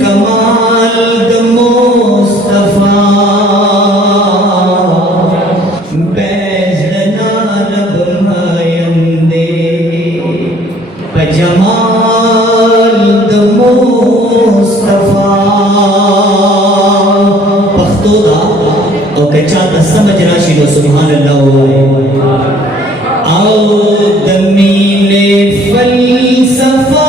कमाल द मुस्तफा बैजना रब मायंदे जमाल द मुस्तफा पख्तोदा और कच्चा तो समझ राशि लो सुभान अल्लाह आओ दमीने फलसफा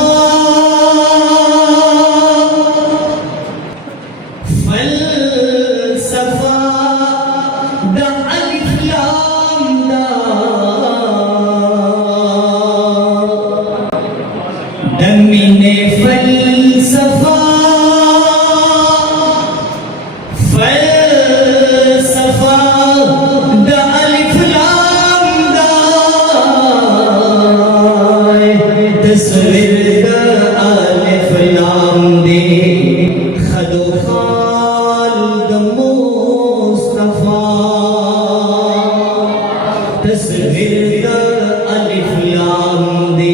फलसफा द अलिफ लाम दा दमीने फलसफा फलसफा द अलिफ लाम दा तस्वीर द अलिफ लाम दे खदो खाल द मुस्तफा तस्वीर द अलिफ लाम दे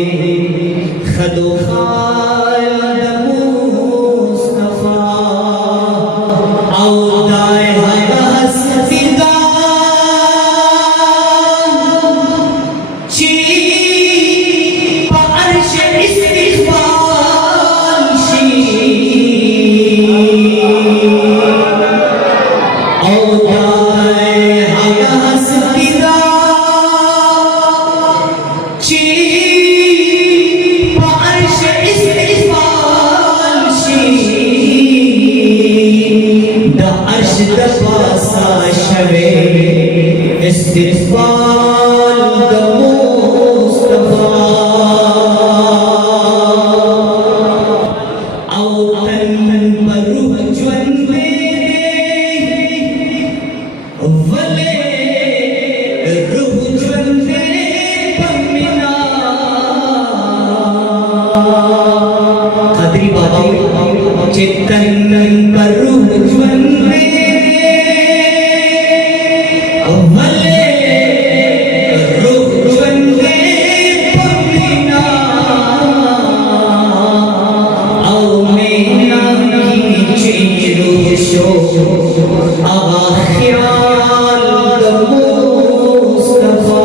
खदो खाल द मुस्तफा आओ दाए हस्तिदा ची पारश इस्तिक़बाल शी आओ दाए हस्तिदा ची पारश इस्तिक़बाल शी द अर्श द पासा शवे इस्तिक़बाल द मुस्तफा आओ तन पर रूह ज्वन मेरे वले रूह ज्वन मेरे पमिना कदरी बाबा चित्तन पर रूह ज्वन मेरे वले रूह ज्वन मेरे पमिना आओ मेना की चीरोशो आगा ख्याल द मुस्तफा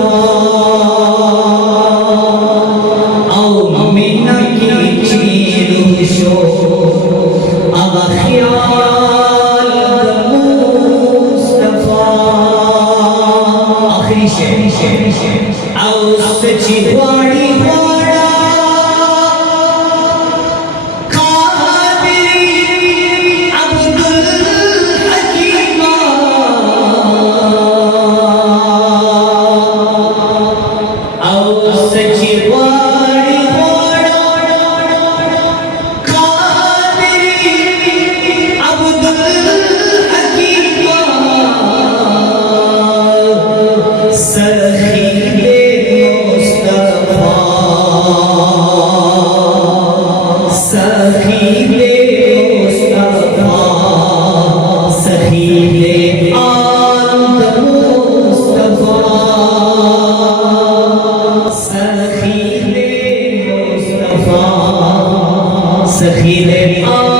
आओ मेना की चीरोशो आगा ख्याल द मुस्तफा आखिरी शेर आओ सच्ची वाड़ी वाड़ा सखीले